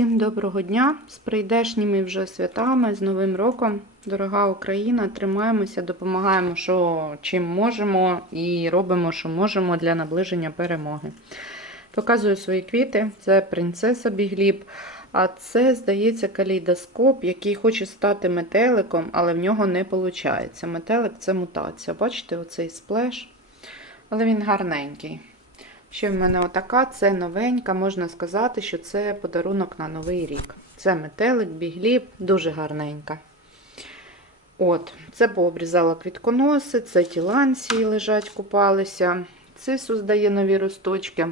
Всім доброго дня! З прийдешніми вже святами, з Новим роком. Дорога Україна, тримаємося, допомагаємо, що чим можемо, і робимо, що можемо для наближення перемоги. Показую свої квіти. Це принцеса Бігліб. А це, здається, калейдоскоп, який хоче стати метеликом, але в нього не виходить. Метелик це мутація. Бачите, оцей сплеш. Але він гарненький. Ще в мене отака, це новенька, можна сказати, що це подарунок на Новий рік. Це метелик, бігліб, дуже гарненька. От, це пообрізала квітконоси, це тіланції лежать, купалися. Цисус дає нові росточки.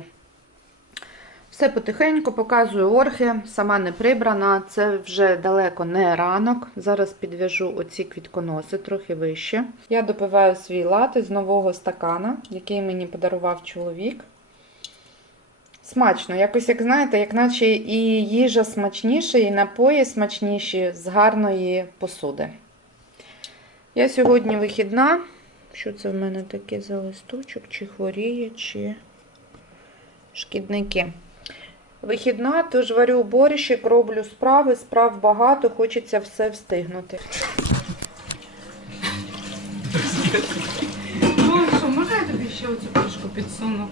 Все потихеньку показую орхи, сама не прибрана. Це вже далеко не ранок. Зараз підв'яжу оці квітконоси трохи вище. Я допиваю свій лати з нового стакана, який мені подарував чоловік. Смачно, якось, як знаєте, як наче і їжа смачніша, і напої смачніші з гарної посуди. Я сьогодні вихідна. Що це в мене таке за листочок? Чи хворіє, чи шкідники. Вихідна, тож варю борщик, роблю справи, справ багато, хочеться все встигнути. Ну можна я тобі ще оцю кришку підсуну?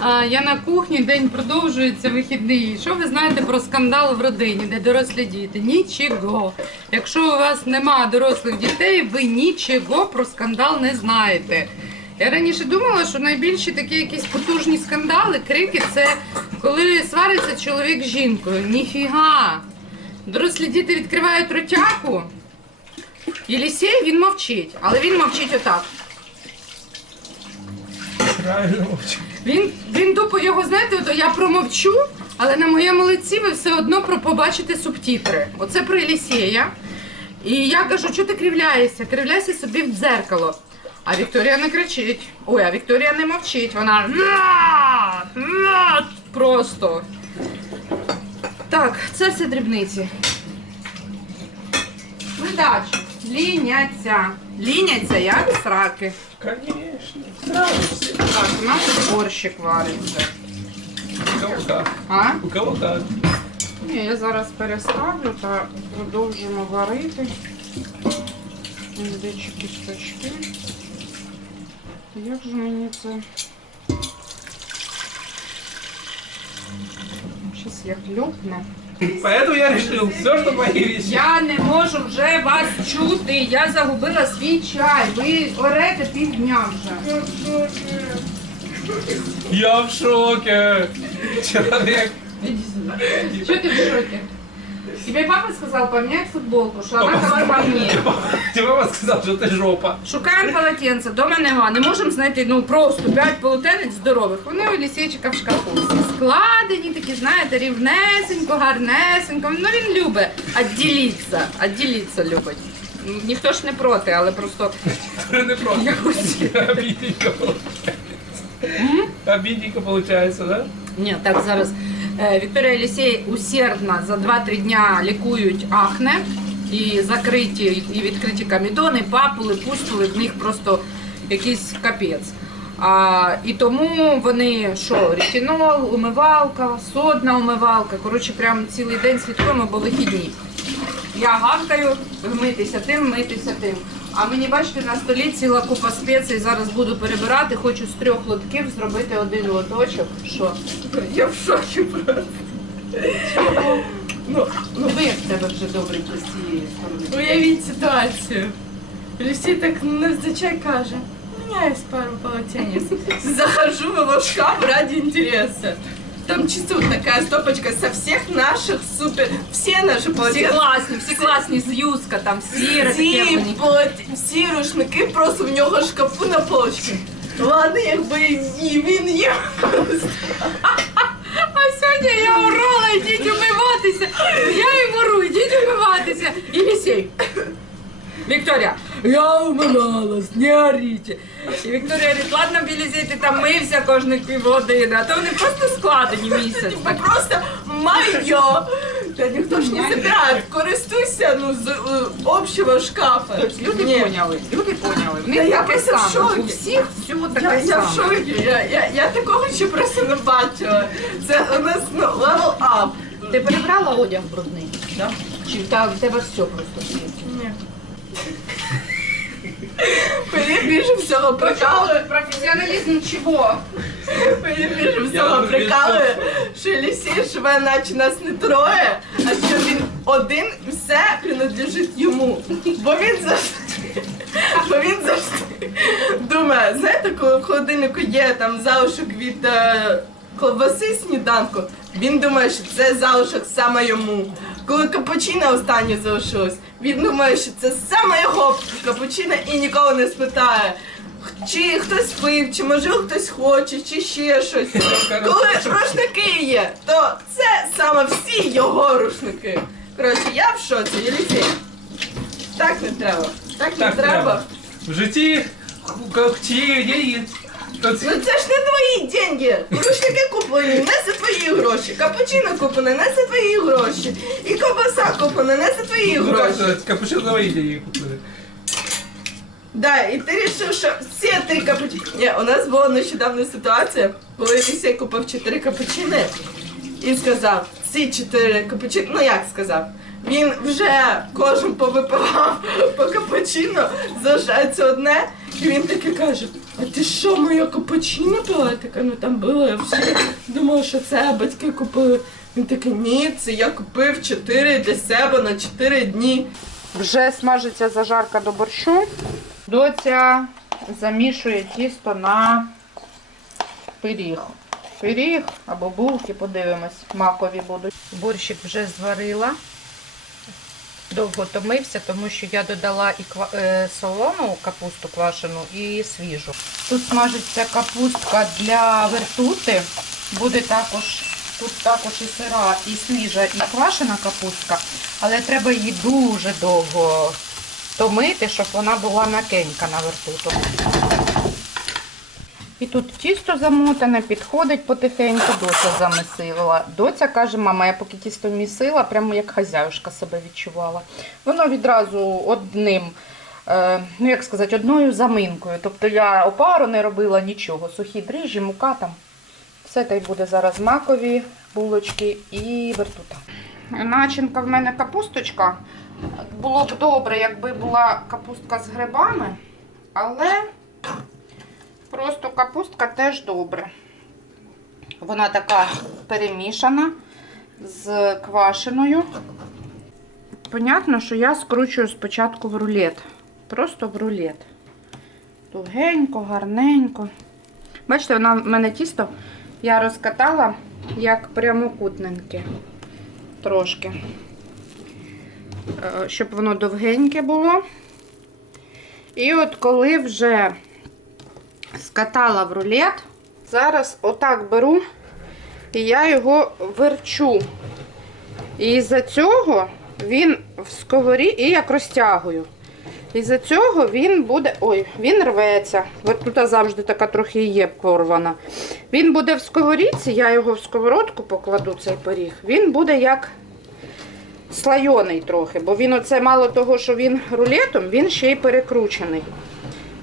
А, я на кухні, день продовжується вихідний. Що ви знаєте про скандал в родині, де дорослі діти? Нічого. Якщо у вас нема дорослих дітей, ви нічого про скандал не знаєте. Я раніше думала, що найбільші такі якісь потужні скандали, крики це коли свариться чоловік з жінкою. Ніфіга. Дорослі діти відкривають ротяку. Єлісей він мовчить, але він мовчить отак. Правильно мовчу. Він, він тупо його, знаєте, от я промовчу, але на моєму лиці ви все одно про побачите субтитри. Оце про Елісея. І я кажу, що ти кривляєшся? Кривляйся собі в дзеркало. А Вікторія не кричить. Ой, а Вікторія не мовчить. Вона «На! На!» просто. Так, це все дрібниці. Видачу. Ліняться. Ліняться, як сраки. Конечно. Так, у нас борщик вариться. У кого как? А? У кого как? Ні, я зараз переставлю та продовжимо варити. Індичі кісточки. Як же мені це? Щас як люпне. Поэтому я решил, все, что мои вещи. Я не можу вже вас чути. Я загубила свій чай. Ви орете півдня вже. Я в шоке. Человек. Иди сюда. Что ты в шоке? Тебе папа сказал поменять футболку, що вона Папа така мені. Тебе мама сказала, что ты жопа. Шукаємо полотенце, дома нема. Не можемо знайти ну просто 5 полотенець здорових. Вони у лісейчика в шкафу. Складені, такі, знаєте, рівнесенько, гарнесенько. Ну він любить відділитися. Відділитися любить. Ну, Ніхто ж не проти, але просто Не просто. якось. Обидненько. Обидненько да? Ні, так зараз е, Вікторія Лісей усердно за 2-3 дня лікують ахне. І закриті, і відкриті камідони, папули, пустули, в них просто якийсь капець. А, і тому вони що, ретинол, умивалка, содна умивалка. Коротше, прям цілий день слідкуємо, бо вихідні. Я гавкаю, вмитися тим, митися тим. А мені бачите, на столі ціла купа спецій. Зараз буду перебирати. Хочу з трьох лотків зробити один лоточок. Що? Я в шокі просто. Ну, ну ви як в тебе вже добренько з цієї сторони. Уявіть ситуацію. Люсі так невзначай каже, міняюсь пару полотенец. Захожу в шкаф ради интереса. Там чисто вот такая стопочка со всех наших супер... Все наши Всі полотенца. класні, всі класні з юзка, там сіре, таке Всі, мені. полот- всі рушники просто в нього шкафу на полочці. Ладно, якби і він є. А сьогодні я орала, ідіть умиватися. Я йому ору, ідіть умиватися. І Лісей. Вікторія, я умивалась, не оріть. І Вікторія говорить, ладно, Білізей, ти там мився кожних півгодини, а то вони просто складені місяць. Так, просто моє. Та ніхто ж не забирає. Користуйся ну, з е, общого шкафа. люди Ні. поняли, люди поняли. В Та них я таке просто в саме. шокі. У всіх все Я, таке я в саме. шокі, я, я, я такого ще просто не бачила. Це у нас ну, level up. Ти перебрала одяг брудний? Да? Чи та- в тебе все просто. Мені більше всього прикалує. Професіоналізм чого? Мені більше всього прикалує, що Лісій живе, наче нас не троє, а що він один і все принадлежить йому. Бо він завжди, бо він завжди думає, знаєте, коли в холодильнику є там залишок від е, ковбаси сніданку, він думає, що це залишок саме йому. Коли капучино останнє залишилось, він думає, що це саме його капучино і ніколи не спитає. Чи хтось пив, чи можливо хтось хоче, чи ще щось. Коли рушники є, то це саме всі його рушники. Коротше, я в шоці, Єлісій. Так не треба. Так не Так треба. треба. В житті. То Ну це- ж не твої деньги. Рушники куплені, не за твої гроші. Капучино куплене, не за твої гроші. І ковбаса куплена, не за твої Ну гроші. так, капучино на мої деньги купили. Да, і ти вирішив, що всі три капучино. Ні, у нас була нещодавна ситуація, коли Лісей купив чотири капучини і сказав, ці чотири капучино, ну як сказав, він вже кожен повипивав по капучино, залишається одне, і він таки каже, а ти що, моє капучино пила? Я така, ну там було, я всі думала, що це батьки купили. Він такий, ні, це я купив чотири для себе на чотири дні. Вже смажиться зажарка до борщу. Доця замішує тісто на пиріг. Пиріг або булки, подивимось, макові будуть. Борщик вже зварила. Довго томився, тому що я додала і е, солону капусту квашену і свіжу. Тут смажиться капустка для вертути. Буде також, тут також і сира, і свіжа, і квашена капустка, але треба її дуже довго томити, щоб вона була м'якенька на вертуту. І тут тісто замотане, підходить потихеньку, доця замісила. Доця каже, мама, я поки тісто місила, прямо як хазяюшка себе відчувала. Воно відразу одним, е, ну як сказати, одною заминкою. Тобто я опару не робила нічого. Сухі дріжджі, мука там. Все та й буде зараз макові, булочки і вертута. Начинка в мене капусточка. Було б добре, якби була капустка з грибами, але просто капустка теж добре. Вона така перемішана з квашеною. Понятно, що я скручую спочатку в рулет. Просто в рулет. Тугенько, гарненько. Бачите, вона в мене тісто я розкатала як прямокутненьке. Трошки. Е, Щоб воно довгеньке було. І от коли вже скатала в рулет, зараз отак беру і я його верчу. І за цього він в сковорі і як розтягую. І за цього він буде. Ой, він рветься. От тут завжди така трохи є порвана. Він буде в сковорідці, я його в сковородку покладу, цей пиріг. Він буде як слайоний трохи, бо він оце мало того, що він рулетом, він ще й перекручений.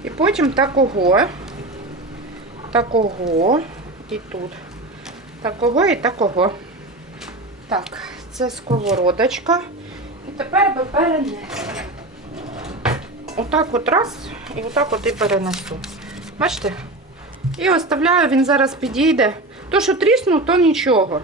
І потім такого, такого, і тут. Такого і такого. Так, це сковородочка. І тепер би перенести. Отак от раз, і отак от і перенесу. Бачите? І оставляю, він зараз підійде. То, що тріснув, то нічого.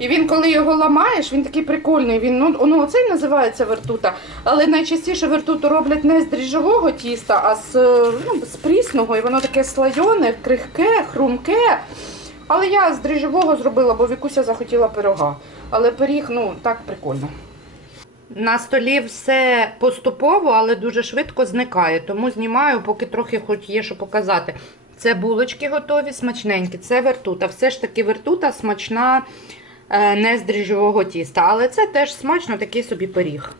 І він, коли його ламаєш, він такий прикольний. Він, ну, ну оцей називається вертута. Але найчастіше вертуту роблять не з дріжджового тіста, а з, е, ну, з прісного. І воно таке слайоне, крихке, хрумке. Але я з дріжджового зробила, бо Вікуся захотіла пирога. Але пиріг, ну, так прикольно. На столі все поступово, але дуже швидко зникає. Тому знімаю, поки трохи хоч є що показати. Це булочки готові, смачненькі, це вертута. Все ж таки вертута смачна не з дріжджового тіста. Але це теж смачно такий собі пиріг.